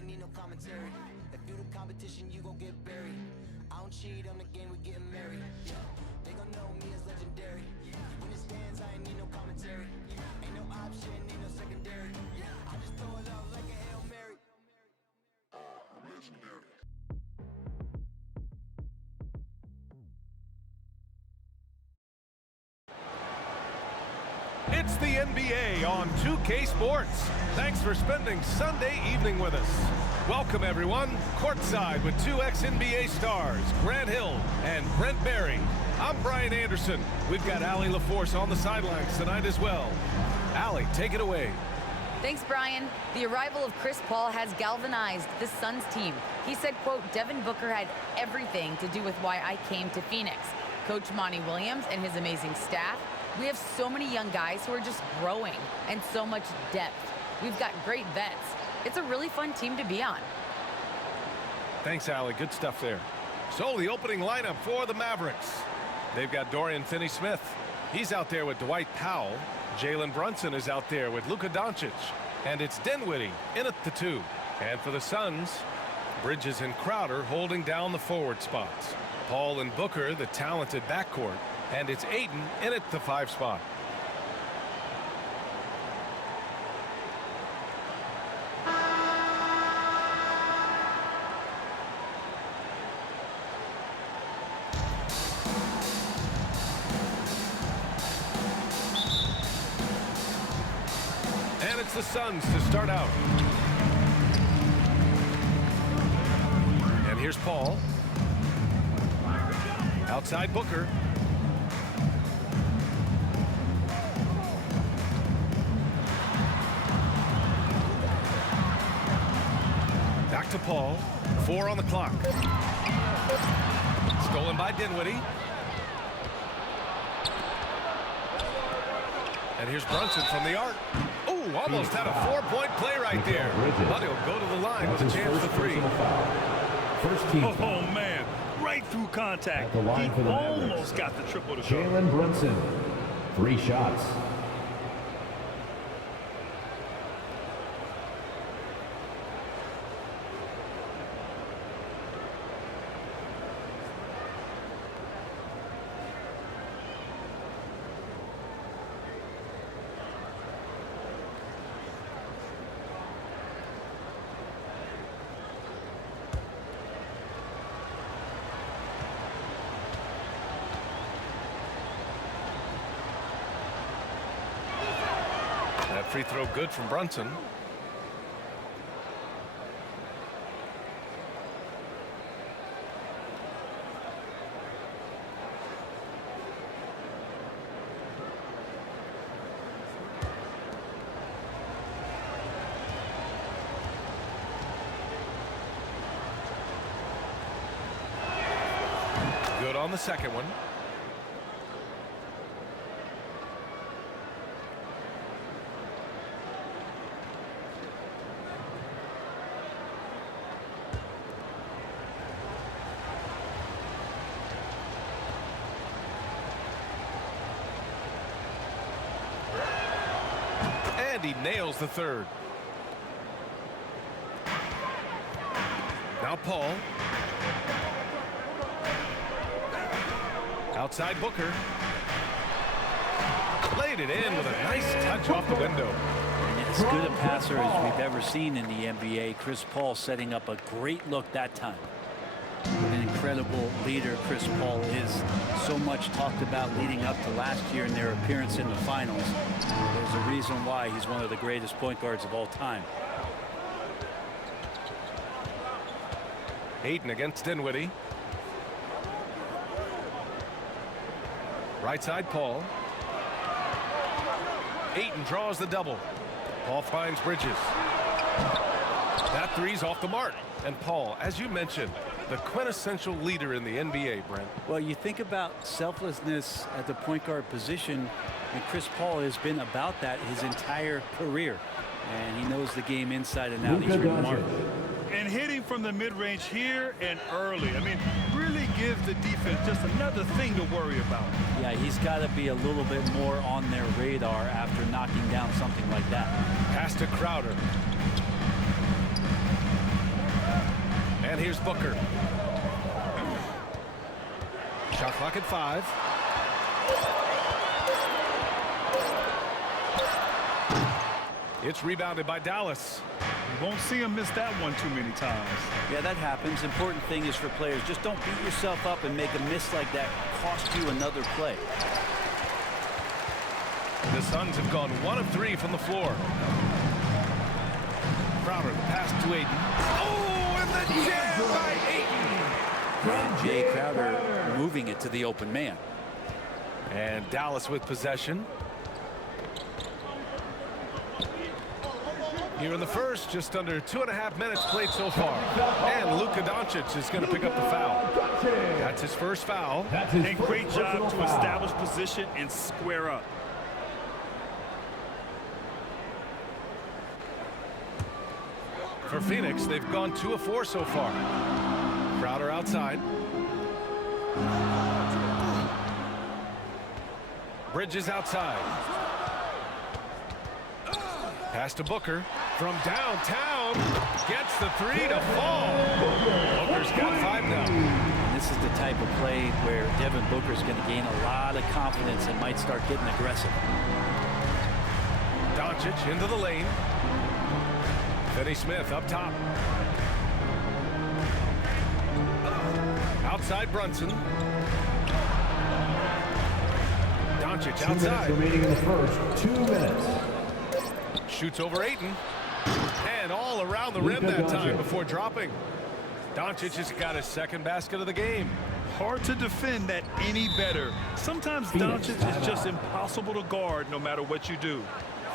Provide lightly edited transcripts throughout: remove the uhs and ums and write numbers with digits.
ain't need no commentary. If you the competition, you gon' get buried. I don't cheat on the game, we getting married. Yeah, they gon' know me as legendary. When it stands, I ain't need no commentary. Ain't no option, ain't no secondary. I just throw it up like a Hail Mary. Legendary. It's the NBA on 2K Sports. Thanks for spending Sunday evening with us. Welcome, everyone. Courtside with two ex-NBA stars, Grant Hill and Brent Barry. I'm Brian Anderson. We've got Allie LaForce on the sidelines tonight as well. Allie, take it away. Thanks, Brian. The arrival of Chris Paul has galvanized the Suns team. He said, quote, Devin Booker had everything to do with why I came to Phoenix. Coach Monty Williams and his amazing staff. We have so many young guys who are just growing and so much depth. We've got great vets. It's a really fun team to be on. Thanks, Allie. Good stuff there. So the opening lineup for the Mavericks. They've got Dorian Finney-Smith. He's out there with Dwight Powell. Jalen Brunson is out there with Luka Doncic. And it's Dinwiddie in at the 2. And for the Suns, Bridges and Crowder holding down the forward spots. Paul and Booker, the talented backcourt. And it's Ayton in at the 5 spot. And it's the Suns to start out. And here's Paul. Outside Booker. Back to Paul. 4 on the clock. Stolen by Dinwiddie. And here's Brunson from the arc. Oh, almost had a 4-point play right there. But he'll go to the line with a chance for 3. First team. Oh, man. Right through contact. He almost got the triple to go. Jalen Brunson. 3 shots. That free throw good from Brunson. Good on the second one. And he nails the third. Now Paul. Outside Booker. Laid it in with a nice touch off the window. And as good a passer as we've ever seen in the NBA. Chris Paul setting up a great look that time. An incredible leader Chris Paul is. So much talked about leading up to last year in their appearance in the finals. There's a reason why he's one of the greatest point guards of all time. Ayton against Dinwiddie. Right side Paul. Ayton draws the double. Paul finds Bridges. That three's off the mark. And Paul, as you mentioned, the quintessential leader in the NBA, Brent. Well, you think about selflessness at the point guard position, and Chris Paul has been about that his entire career. And he knows the game inside and out. He's remarkable. And hitting from the mid-range here and early. I mean, really gives the defense just another thing to worry about. Yeah, he's got to be a little bit more on their radar after knocking down something like that. Pass to Crowder. And here's Booker. Shot clock at 5. It's rebounded by Dallas. You won't see him miss that one too many times. Yeah, that happens. Important thing is for players, just don't beat yourself up and make a miss like that cost you another play. The Suns have gone 1 of 3 from the floor. Crowder, the pass to Ayton. Oh, and the jam by Ayton. And Jay Crowder moving it to the open man. And Dallas with possession. Here in the first, just under 2.5 minutes played so far. And Luka Doncic is going to pick up the foul. That's his first foul. And great job to establish position and square up. For Phoenix, they've gone 2 of 4 so far. Crowder outside. Bridges outside. Pass to Booker from downtown. Gets the 3 to fall. Booker's got 5 now. And this is the type of play where Devin Booker's going to gain a lot of confidence and might start getting aggressive. Doncic into the lane. Finney Smith up top. Outside Brunson. Doncic outside. 2 minutes remaining in the first. 2 minutes. Shoots over Ayton. And all around the rim that time before dropping. Doncic has got his second basket of the game. Hard to defend that any better. Sometimes Doncic is just impossible to guard no matter what you do.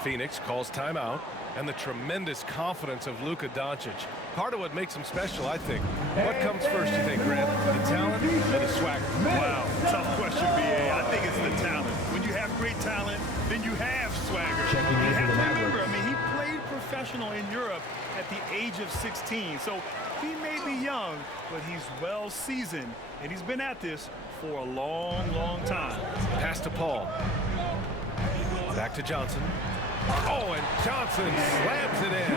Phoenix calls timeout. And the tremendous confidence of Luka Doncic. Part of what makes him special, I think. What comes first, you think, Grant? The talent or the swagger? Wow, tough question, BA. I think it's the talent. When you have great talent, then you have swagger. You have to remember, I mean, he played professional in Europe at the age of 16. So he may be young, but he's well seasoned. And he's been at this for a long, long time. Pass to Paul. Back to Johnson. Oh, and Johnson slams it in.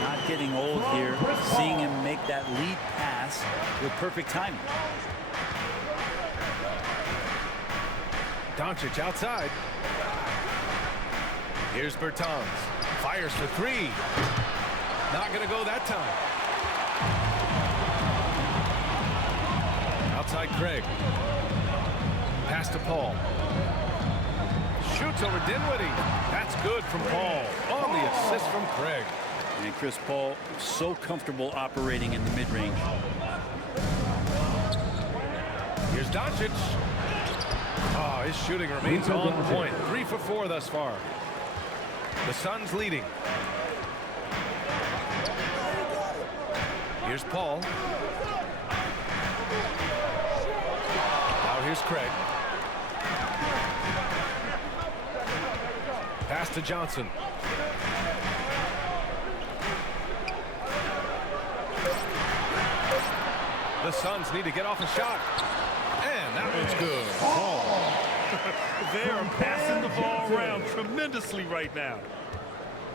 Not getting old here. Seeing him make that lead pass with perfect timing. Doncic outside. Here's Bertans. Fires for 3. Not going to go that time. Outside Craig. Pass to Paul. Shoots over Dinwiddie. That's good from Paul. On the assist from Craig. And Chris Paul so comfortable operating in the mid-range. Here's Doncic. Oh, his shooting remains on point. 3 for 4 thus far. The Suns leading. Here's Paul. Now here's Craig. Pass to Johnson. The Suns need to get off a shot. And that one's good. They are passing the ball around tremendously right now.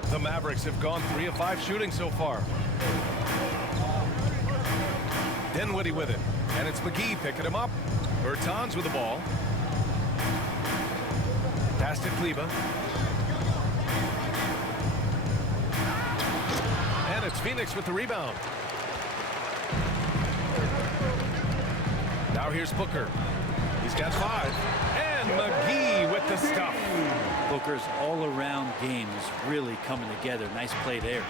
The Mavericks have gone 3 of 5 shooting so far. Dinwiddie with it. And it's McGee picking him up. Bertans with the ball. Pass to Kleba. And it's Phoenix with the rebound. Now here's Booker. He's got 5. And McGee with the stuff. Booker's all-around game is really coming together. Nice play there.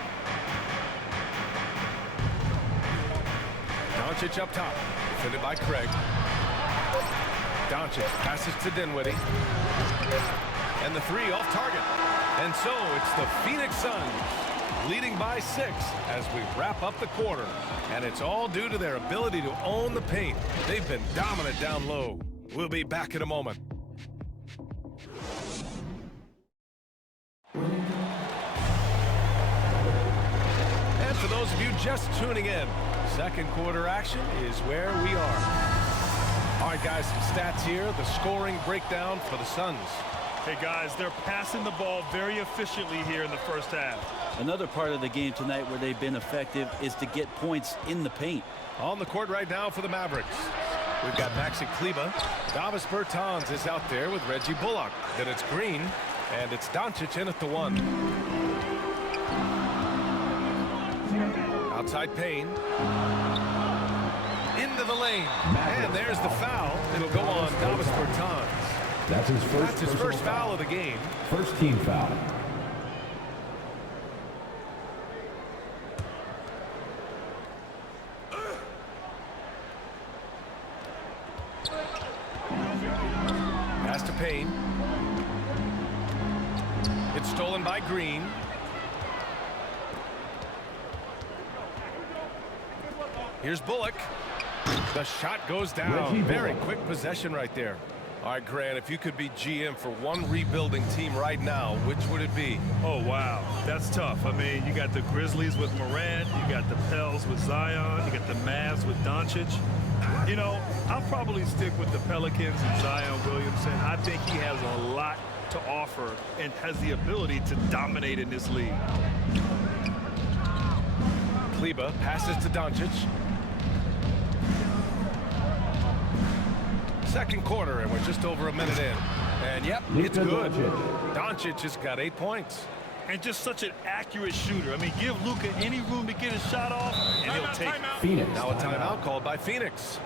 Doncic up top. Defended by Craig. Doncic passes to Dinwiddie. And the 3 off target. And so it's the Phoenix Suns leading by 6 as we wrap up the quarter. And it's all due to their ability to own the paint. They've been dominant down low. We'll be back in a moment. And for those of you just tuning in, second quarter action is where we are. All right, guys, some stats here. The scoring breakdown for the Suns. Hey, guys, they're passing the ball very efficiently here in the first half. Another part of the game tonight where they've been effective is to get points in the paint. On the court right now for the Mavericks, we've got Maxi Kleber. Davis Bertans is out there with Reggie Bullock. Then it's Green, and it's Doncic in at the 1. Outside Payne. Into the lane. And there's the foul. It'll go on Davis Bertans. That's his first foul of the game. First team foul. Pass to Payne. It's stolen by Green. Here's Bullock. The shot goes down. Very quick possession right there. All right, Grant, if you could be GM for one rebuilding team right now, which would it be? Oh, wow. That's tough. I mean, you got the Grizzlies with Morant. You got the Pels with Zion. You got the Mavs with Doncic. You know, I'll probably stick with the Pelicans and Zion Williamson. I think he has a lot to offer and has the ability to dominate in this league. Kleber passes to Doncic. Second quarter, and we're just over a minute in. And yep, it's good. Doncic has got 8 points. And just such an accurate shooter. I mean, give Luka any room to get his shot off, and he'll take it. Phoenix. Now a timeout called by Phoenix.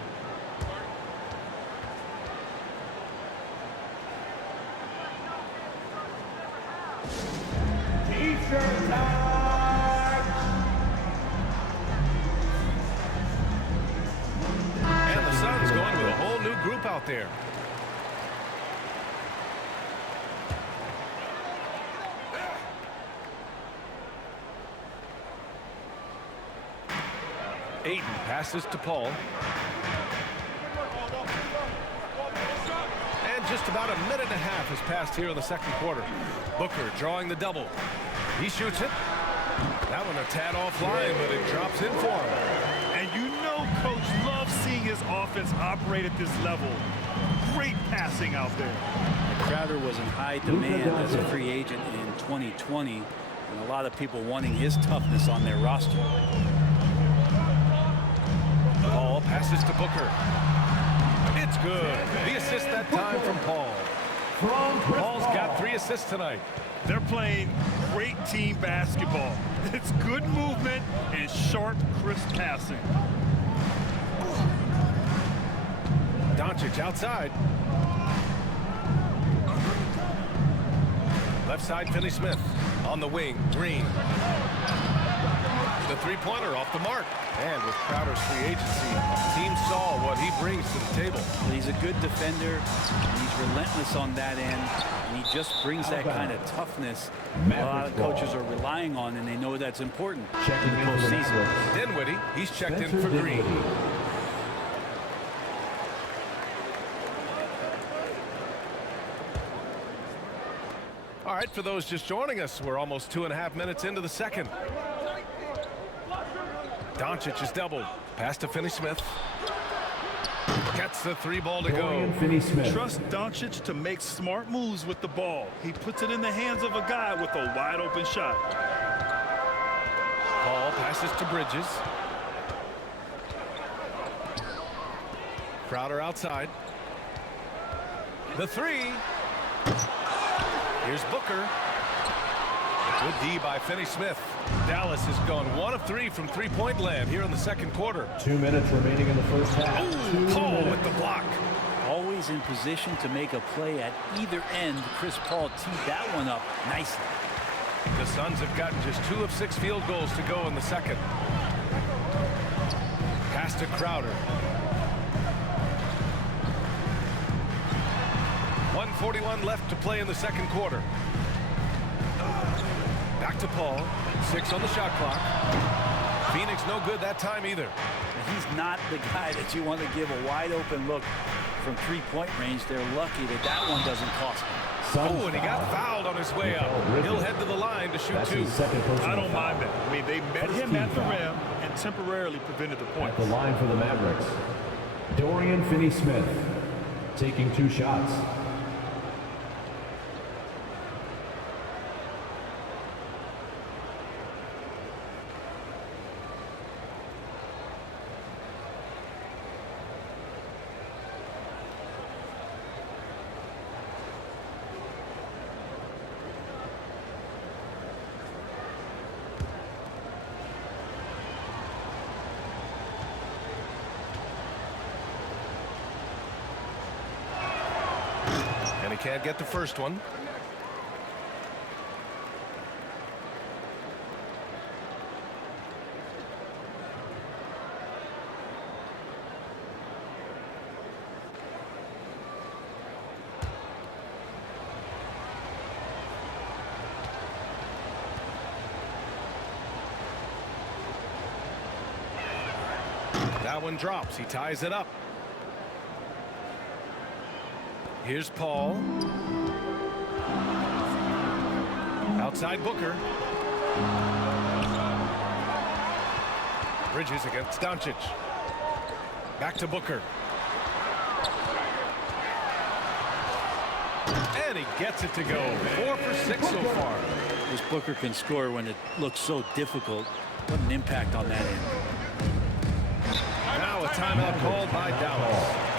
T-shirt time. And the Suns going with a whole new group out there. Ayton passes to Paul. And just about a minute and a half has passed here in the second quarter. Booker drawing the double. He shoots it. That one a tad offline, but it drops in for him. And you know Coach loves seeing his offense operate at this level. Great passing out there. Crowder was in high demand as a free agent in 2020, and a lot of people wanting his toughness on their roster. Paul passes to Booker. It's good. The assist that time from Paul. Paul's got 3 assists tonight. They're playing great team basketball. It's good movement and sharp, crisp passing. Doncic outside. Left side, Finney Smith. On the wing, Green. The three-pointer off the mark. And with Crowder's free agency, team saw what he brings to the table. He's a good defender, and he's relentless on that end, and he just brings that kind of toughness a lot of coaches are relying on, and they know that's important in the postseason. Dinwiddie, he's checked in for Green. All right, for those just joining us, we're almost 2.5 minutes into the second. Doncic is doubled. Pass to Finney Smith. Gets the 3-ball to go. Trust Doncic to make smart moves with the ball. He puts it in the hands of a guy with a wide open shot. Paul passes to Bridges. Crowder outside. The 3. Here's Booker. Good D by Finney Smith. Dallas has gone 1 of 3 from three-point land here in the second quarter. 2 minutes remaining in the first half. Ooh, Paul with the block. Always in position to make a play at either end. Chris Paul teed that one up nicely. The Suns have gotten just 2 of 6 field goals to go in the second. Pass to Crowder. 1:41 left to play in the second quarter. Back to Paul. 6 on the shot clock. Phoenix no good that time either. He's not the guy that you want to give a wide open look from three-point range. They're lucky that that one doesn't cost him. Oh, and he got fouled on his way out. He'll head to the line to shoot 2. I don't mind that. I mean, they met him at the rim and temporarily prevented the point. At the line for the Mavericks, Dorian Finney-Smith taking 2 shots. he can't get the first one. That one drops. He ties it up. Here's Paul. Outside Booker. Bridges against Doncic. Back to Booker. And he gets it to go. 4 for 6 so far. This Booker can score when it looks so difficult. What an impact on that end. Now a timeout called by Dallas.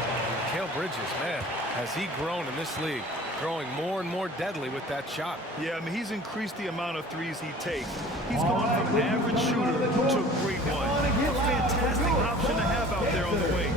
Mikal Bridges, man, has he grown in this league, growing more and more deadly with that shot. Yeah, I mean, he's increased the amount of threes he takes. He's gone from average shooter to a great one. A fantastic option to have out there on the wing.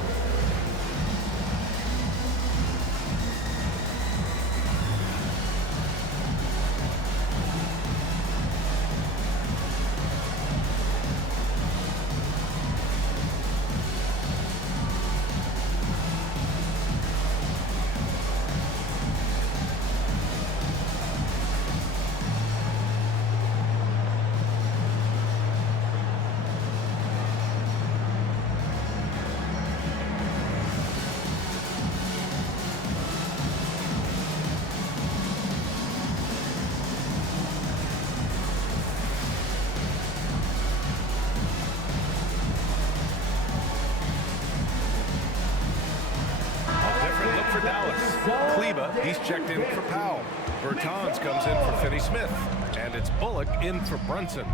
He's checked in for Powell. Bertans comes in for Finney-Smith. And it's Bullock in for Brunson.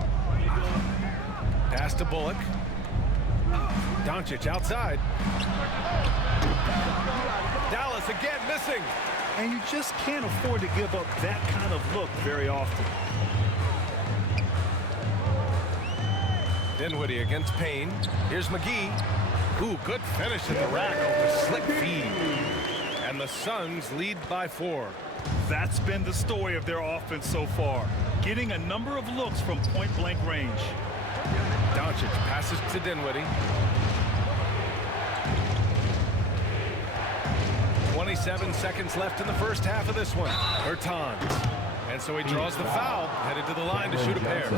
Pass to Bullock. Doncic outside. Dallas again missing. And you just can't afford to give up that kind of look very often. Dinwiddie against Payne. Here's McGee. Ooh, good finish at the rack with a slick feed. And the Suns lead by 4. That's been the story of their offense so far, getting a number of looks from point-blank range. Doncic passes to Dinwiddie. 27 seconds left in the first half of this one. Bertans. And so he draws the foul, headed to the line to shoot a pair.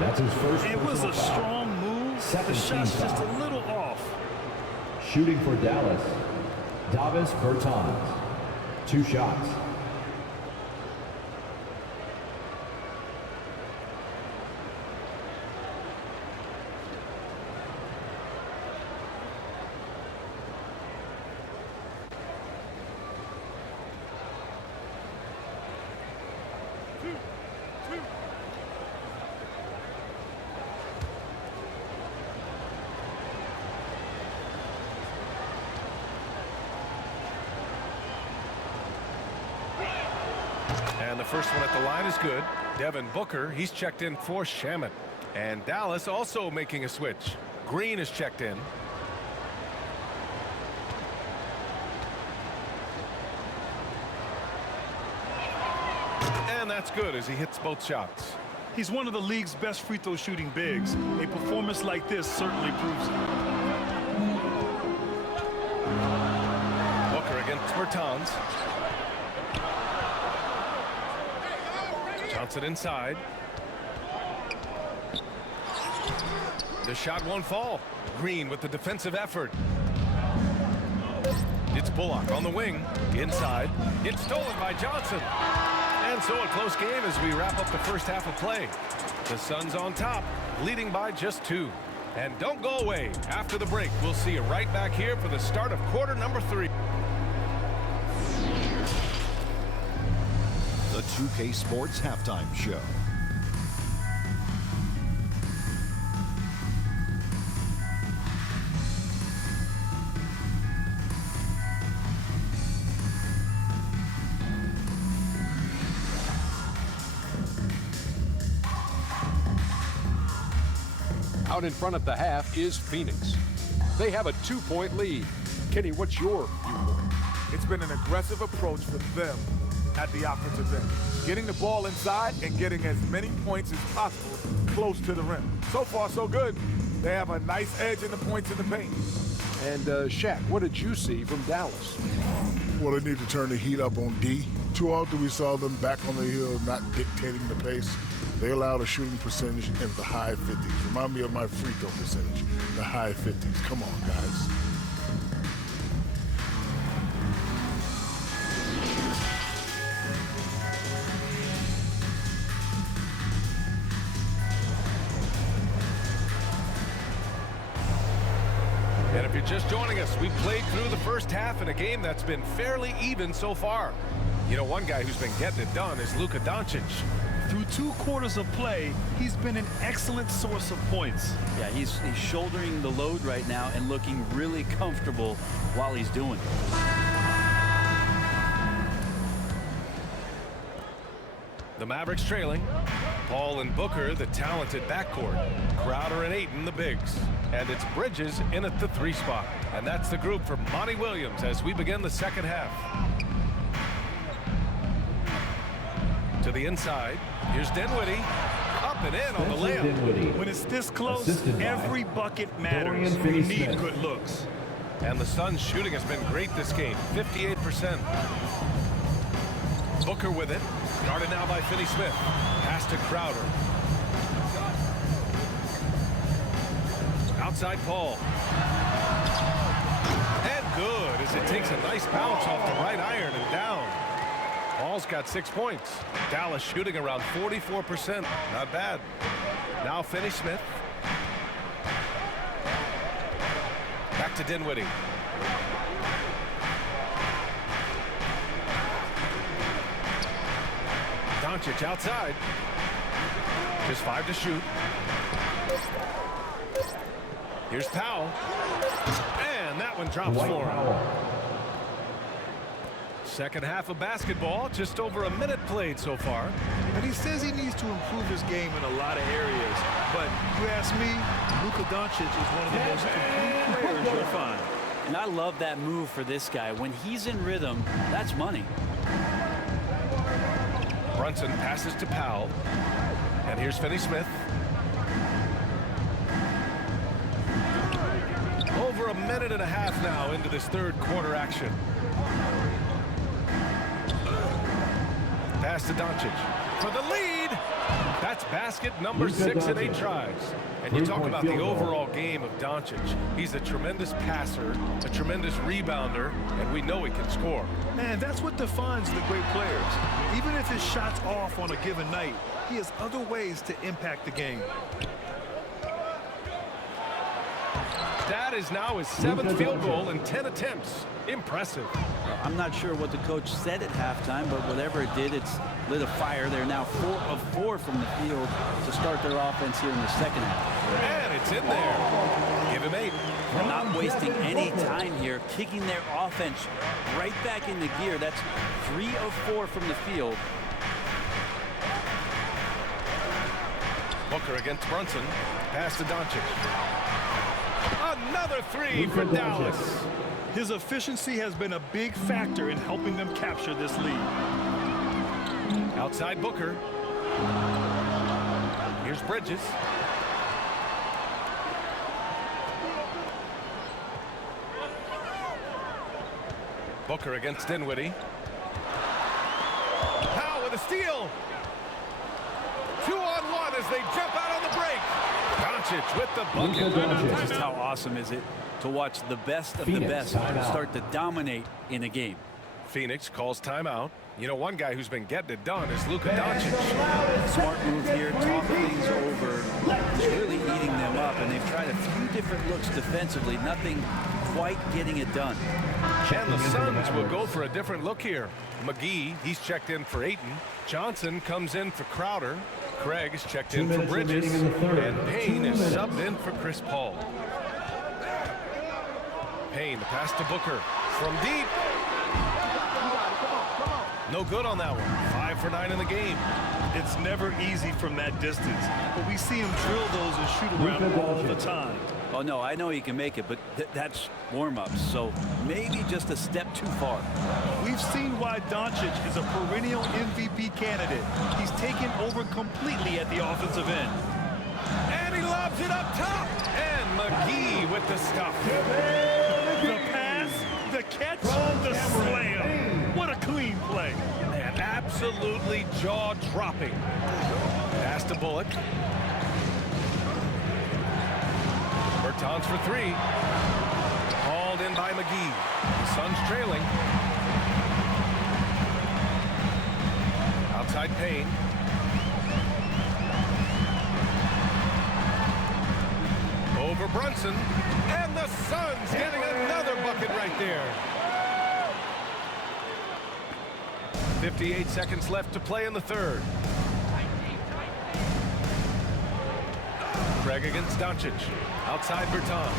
That's his first. It was a strong move. The shot's just a little off. Shooting for Dallas, Davis Bertans. 2 shots. And the first one at the line is good. Devin Booker, he's checked in for Shamet. And Dallas also making a switch. Green is checked in. And that's good as he hits both shots. He's one of the league's best free throw shooting bigs. A performance like this certainly proves it. Booker against Bertans. Johnson inside. The shot won't fall. Green with the defensive effort. It's Bullock on the wing. Inside. It's stolen by Johnson. And so a close game as we wrap up the first half of play. The Suns on top, leading by just 2. And don't go away. After the break, we'll see you right back here for the start of quarter number 3. The 2K Sports Halftime Show. Out in front at the half is Phoenix. They have a 2-point lead. Kenny, what's your viewpoint? it's been an aggressive approach for them at the offensive end, getting the ball inside and getting as many points as possible close to the rim. So far, so good. They have a nice edge in the points in the paint. And Shaq, what did you see from Dallas? Well, they need to turn the heat up on D. Too often we saw them back on the hill, not dictating the pace. They allowed a shooting percentage in the high 50s. Remind me of my free throw percentage, the high 50s. Come on, guys. And if you're just joining us, we played through the first half in a game that's been fairly even so far. You know, one guy who's been getting it done is Luka Doncic. Through 2 quarters of play, he's been an excellent source of points. Yeah, he's shouldering the load right now and looking really comfortable while he's doing it. The Mavericks trailing. Paul and Booker, the talented backcourt. Crowder and Ayton, the bigs. And it's Bridges in at the 3 spot. And that's the group for Monty Williams as we begin the second half. To the inside. Here's Dinwiddie. Up and in on the layup. When it's this close, every bucket matters. You need good looks. And the Suns' shooting has been great this game. 58%. Booker with it. Guarded now by Finney-Smith. Pass to Crowder. Outside Paul. And good as it takes a nice bounce off the right iron and down. Paul's got 6 points. Dallas shooting around 44%. Not bad. Now Finney-Smith. Back to Dinwiddie. Doncic outside. Just 5 to shoot. Here's Powell. And that one drops for him. Second half of basketball, just over a minute played so far. And he says he needs to improve his game in a lot of areas. But if you ask me, Luka Doncic is one of the most complete players you'll find. And I love that move for this guy. When he's in rhythm, that's money. Brunson passes to Powell. And here's Finney-Smith. Over a minute and a half now into this third quarter action. Pass to Doncic for the lead. That's basket number 6 in 8 tries. And you talk about the overall game of Doncic. He's a tremendous passer, a tremendous rebounder, and we know he can score. Man, that's what defines the great players. Even if his shot's off on a given night, he has other ways to impact the game. That is now his 7th field goal in 10 attempts. Impressive. I'm not sure what the coach said at halftime, but whatever it did, it's lit a fire. They're now 4 of 4 from the field to start their offense here in the second half. And it's in there. Give him 8. They're not wasting any time here, kicking their offense right back into gear. That's 3 of 4 from the field. Booker against Brunson. Pass to Doncic. Another 3 for Dallas. His efficiency has been a big factor in helping them capture this lead. Outside Booker. Here's Bridges. Booker against Dinwiddie. Powell with a steal. 2-on-1 as they jump out on the break. Doncic with the bucket. Just how awesome is it to watch the best of the best start to dominate in a game. Phoenix calls timeout. You know, one guy who's been getting it done is Luka Doncic. Smart move here, talk things over. He's really eating them up, and they've tried a few different looks defensively. Nothing quite getting it done. And the Suns will go for a different look here. McGee, he's checked in for Ayton. Johnson comes in for Crowder. Craig is checked in for Bridges. And Payne is subbed in for Chris Paul. Payne, the pass to Booker. From deep. No good on that one. 5 for 9 in the game. It's never easy from that distance, but we see him drill those and shoot around all the time. Oh, no, I know he can make it, but that's warm-ups, so maybe just a step too far. We've seen why Doncic is a perennial MVP candidate. He's taken over completely at the offensive end. And he lobs it up top. And McGee with the stuff. The pass, the catch, the slam. What a clean play. And absolutely jaw-dropping. Pass to Bullock. Bertans for three. Hauled in by McGee. The Suns trailing. Outside Payne. Over Brunson. And the Suns getting another bucket right there. 58 seconds left to play in the third. Craig against Doncic. Outside Bertans.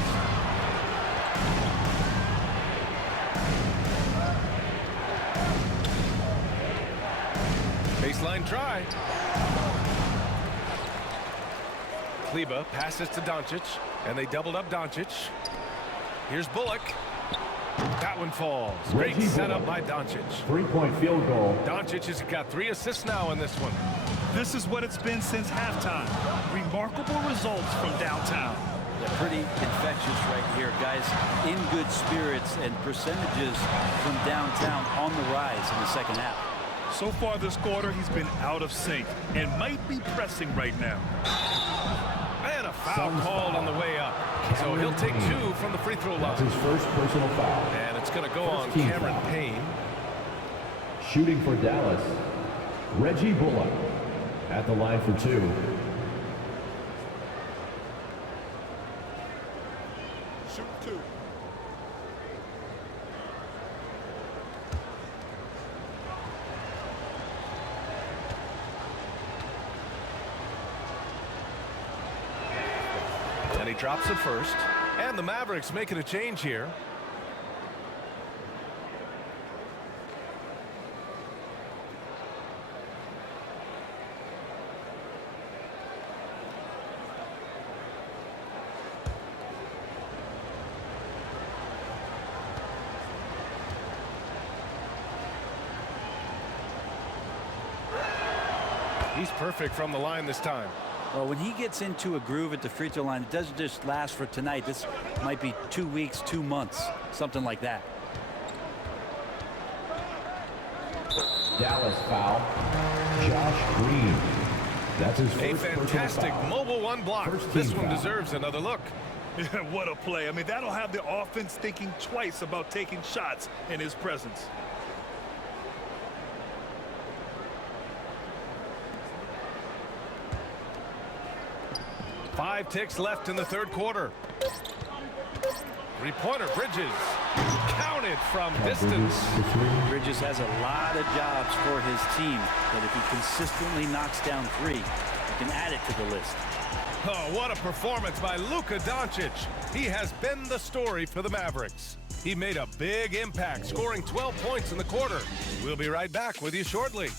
Baseline try. Kleba passes to Doncic, and they doubled up Doncic. Here's Bullock. That one falls. Great setup by Doncic. 3-point field goal. Doncic has got 3 assists now in this one. This is what it's been since halftime. Remarkable results from downtown. Yeah, pretty infectious right here, guys. In good spirits and percentages from downtown on the rise in the second half. So far this quarter, he's been out of sync and might be pressing right now. And a foul called on the way up. So he'll take 2 from the free throw line. That's his first personal foul. And it's going to go on Cameron Payne. Shooting for Dallas, Reggie Bullock at the line for 2. Shoot 2. And he drops it first. And the Mavericks making a change here. He's perfect from the line this time. Well, when he gets into a groove at the free throw line, it doesn't just last for tonight. This might be 2 weeks, 2 months, something like that. Dallas foul. Josh Green. That's his first A fantastic foul. mobile one block. This one deserves another look. Yeah, what a play. I mean, that'll have the offense thinking twice about taking shots in his presence. Five ticks left in the third quarter. Three-pointer, Bridges. Counted from distance. Bridges has a lot of jobs for his team, but if he consistently knocks down 3, he can add it to the list. Oh, what a performance by Luka Doncic. He has been the story for the Mavericks. He made a big impact, scoring 12 points in the quarter. We'll be right back with you shortly.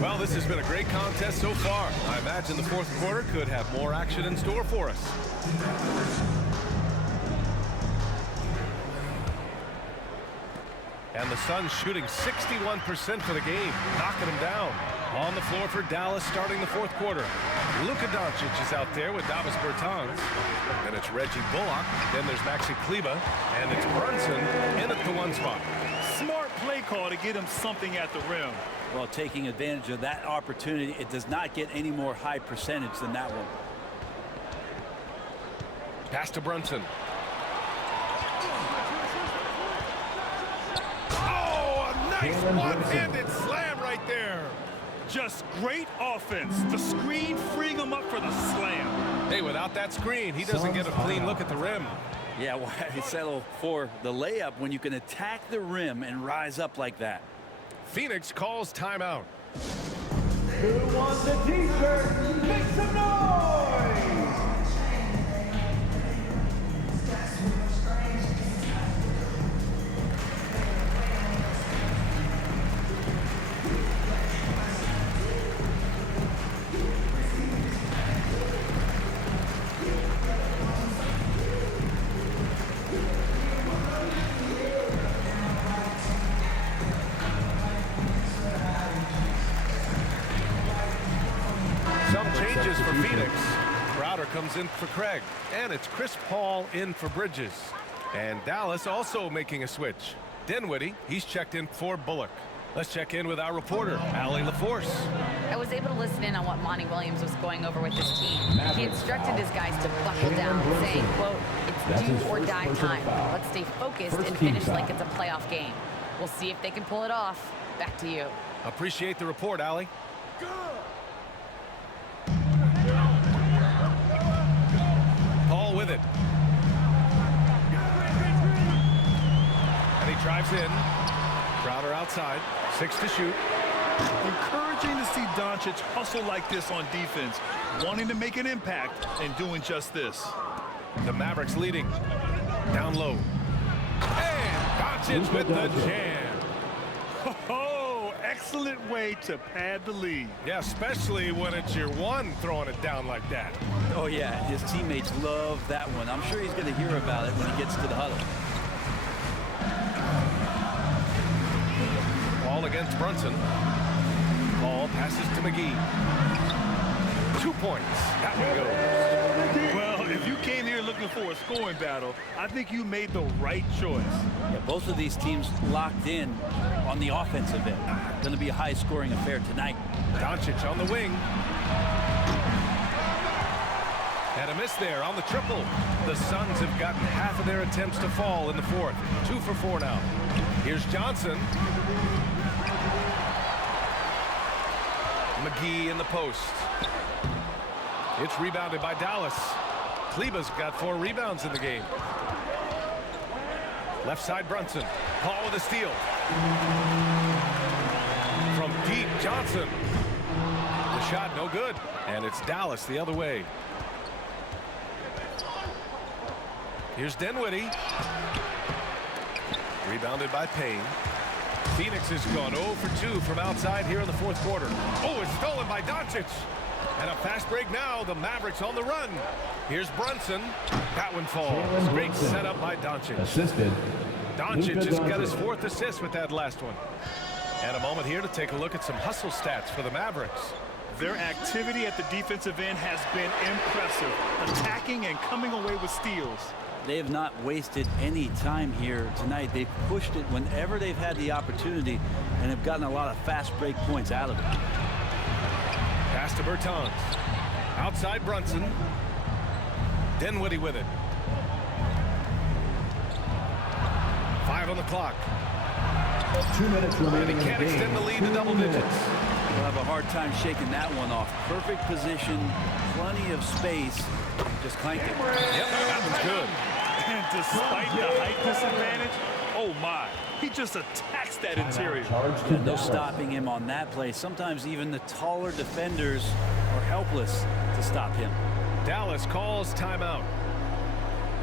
Well, this has been a great contest so far. I imagine the fourth quarter could have more action in store for us. And the Suns shooting 61% for the game, knocking them down. On the floor for Dallas starting the fourth quarter. Luka Doncic is out there with Davis Bertans. Then it's Reggie Bullock. Then there's Maxi Kleba. And it's Brunson in at the 1 spot. Smart play call to get him something at the rim. Well, taking advantage of that opportunity, it does not get any more high percentage than that one. Pass to Brunson. Oh, a nice one-handed slam right there. Just great offense. The screen freeing him up for the slam. Hey, without that screen, he doesn't get a clean look at the rim. Yeah, why settle for the layup when you can attack the rim and rise up like that? Phoenix calls timeout. Who wants a t-shirt? Make some noise! Some changes for Phoenix. Crowder comes in for Craig, and it's Chris Paul in for Bridges. And Dallas also making a switch. Dinwiddie, he's checked in for Bullock. Let's check in with our reporter, Allie LaForce. I was able to listen in on what Monty Williams was going over with his team. He instructed his guys to buckle down, saying, quote, it's do or die time. Let's stay focused and finish like it's a playoff game. We'll see if they can pull it off. Back to you. Appreciate the report, Allie. Paul with it. And he drives in. Crowder outside. 6 to shoot. Encouraging to see Doncic hustle like this on defense, wanting to make an impact and doing just this. The Mavericks leading. Down low. And Doncic with the jam. Oh, excellent way to pad the lead. Yeah, especially when it's your one throwing it down like that. Oh, yeah, his teammates love that one. I'm sure he's going to hear about it when he gets to the huddle. Ball against Brunson. Ball passes to McGee. 2 points. That one goes. Well, if you came here looking for a scoring battle, I think you made the right choice. Yeah, both of these teams locked in on the offensive end. Going to be a high-scoring affair tonight. Doncic on the wing. And a miss there on the triple. The Suns have gotten half of their attempts to fall in the fourth. 2 for 4 now. Here's Johnson. McGee in the post. It's rebounded by Dallas. Kleba's got 4 rebounds in the game. Left side Brunson. Paul with a steal. From deep, Johnson. The shot no good. And it's Dallas the other way. Here's Dinwiddie. Rebounded by Payne. Phoenix has gone 0 for 2 from outside here in the fourth quarter. Oh, it's stolen by Doncic. And a fast break now. The Mavericks on the run. Here's Brunson. That one falls. Great setup by Doncic. Assisted. Doncic has got his 4th assist with that last one. And a moment here to take a look at some hustle stats for the Mavericks. Their activity at the defensive end has been impressive. Attacking and coming away with steals. They have not wasted any time here tonight. They've pushed it whenever they've had the opportunity and have gotten a lot of fast break points out of it. Pass to Bertans. Outside Brunson. Dinwiddie with it. 5 on the clock. 2 minutes remaining. And he can't extend the lead to double digits. We'll have a hard time shaking that one off. Perfect position, plenty of space. Just clanked it. Yep, that was good. And despite the height disadvantage, oh my, he just attacks that interior. No stopping him on that play. Sometimes even the taller defenders are helpless to stop him. Dallas calls timeout.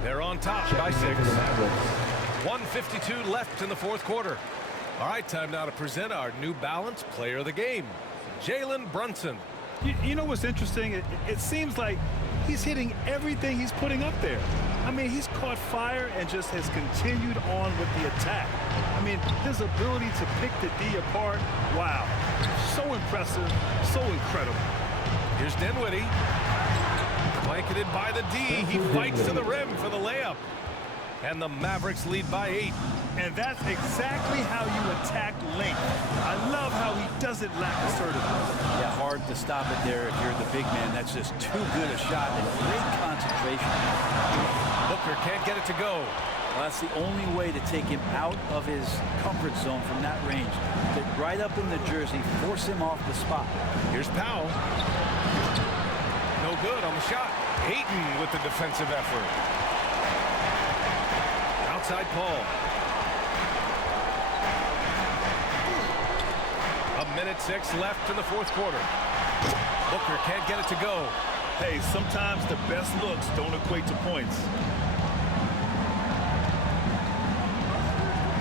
They're on top by 6. 1:52 left in the fourth quarter. All right, time now to present our New Balance player of the game, Jalen Brunson. You know what's interesting? It seems like he's hitting everything he's putting up there. I mean, he's caught fire and just has continued on with the attack. I mean, his ability to pick the D apart, wow. So impressive, so incredible. Here's Dinwiddie. Blanketed by the D. He fights to the rim for the layup. And the Mavericks lead by 8. And that's exactly how you attack length. I love how he doesn't lack assertiveness. Yeah, hard to stop it there if you're the big man. That's just too good a shot and great concentration. Booker can't get it to go. Well, that's the only way to take him out of his comfort zone from that range. Get right up in the jersey, force him off the spot. Here's Powell. No good on the shot. Hayton with the defensive effort. Outside Paul. 1:06 left in the fourth quarter. Booker can't get it to go. Hey, sometimes the best looks don't equate to points.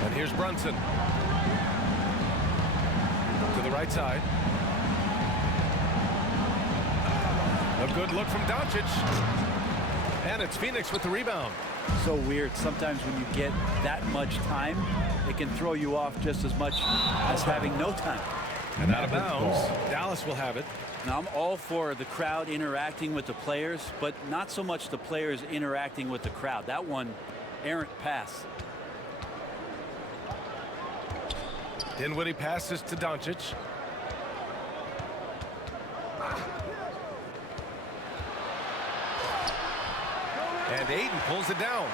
And here's Brunson. To the right side. A good look from Doncic. And it's Phoenix with the rebound. So weird. Sometimes when you get that much time, it can throw you off just as much as having no time. And out of bounds. Dallas will have it. Now, I'm all for the crowd interacting with the players, but not so much the players interacting with the crowd. That one, errant pass. Dinwiddie passes to Doncic. And Ayton pulls it down.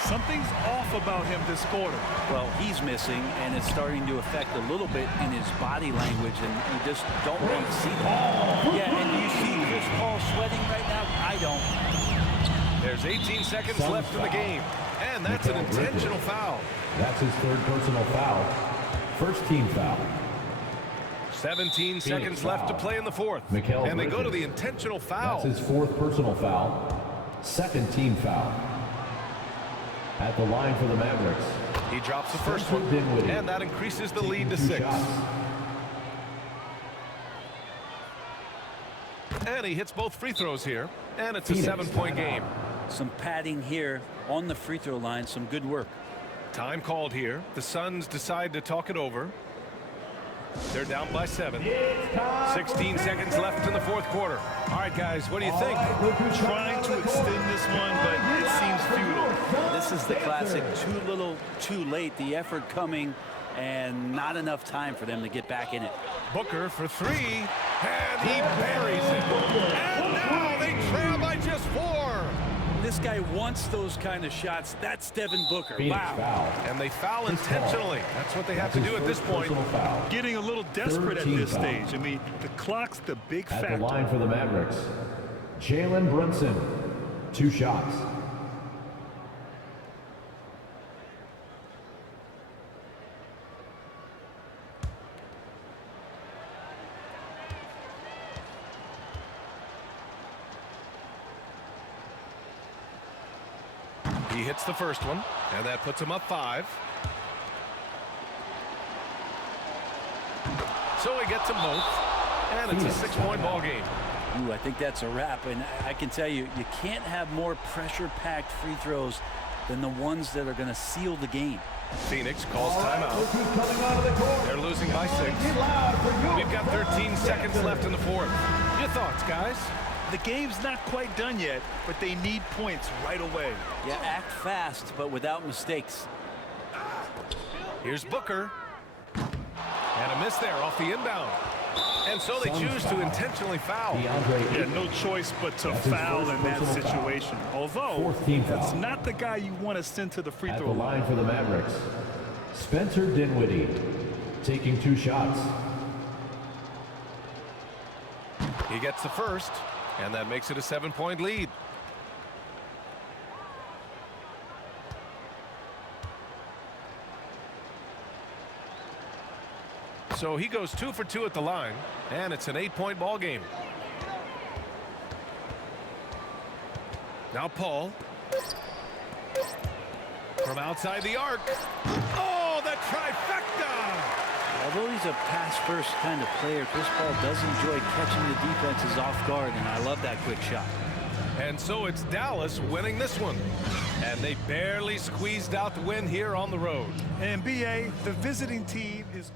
Something's off about him this quarter. Well, he's missing, and it's starting to affect a little bit in his body language, and you just don't really see that. Yeah, and you see Chris Paul sweating right now? I don't. There's 18 seconds left in the game, and that's an intentional foul. That's his third personal foul. First team foul. 17 seconds left to play in the fourth. And they go to the intentional foul. That's his fourth personal foul. Second team foul. At the line for the Mavericks. He drops the first one, and that increases the lead to 6. And he hits both free throws here, and it's a 7-point game. Some padding here on the free throw line. Some good work. Time called here. The Suns decide to talk it over. They're down by 7. 16 seconds left in the fourth quarter. All right, guys, what do you think? Trying to extend this one, but it seems futile. This is the classic too little, too late. The effort coming and not enough time for them to get back in it. Booker for 3, and he buries it. And now they trail by just 4. This guy wants those kind of shots. That's Devin Booker. Wow. And they foul intentionally. That's what they have to do at this point. Getting a little desperate at this stage. I mean, the clock's the big factor. At the line for the Mavericks, Jalen Brunson. 2 shots. He hits the first one, and that puts him up 5. So he gets them both, and it's a 6-point ball game. Ooh, I think that's a wrap, and I can tell you, you can't have more pressure-packed free throws than the ones that are going to seal the game. Phoenix calls timeout. They're losing by 6. We've got 13 seconds left in the fourth. Your thoughts, guys? The game's not quite done yet, but they need points right away. Yeah, act fast, but without mistakes. Here's Booker. And a miss there off the inbound. And so they choose to intentionally foul. Yeah, no choice but to foul in that situation. Although, that's not the guy you want to send to the free throw line. At the line for the Mavericks, Spencer Dinwiddie taking 2 shots. He gets the first, and that makes it a 7-point lead. So he goes 2 for 2 at the line, and it's an 8-point ball game. Now Paul from outside the arc. Oh, the trifecta! Although he's a pass-first kind of player, Chris Paul does enjoy catching the defenses off guard, and I love that quick shot. And so it's Dallas winning this one. And they barely squeezed out the win here on the road. NBA, the visiting team is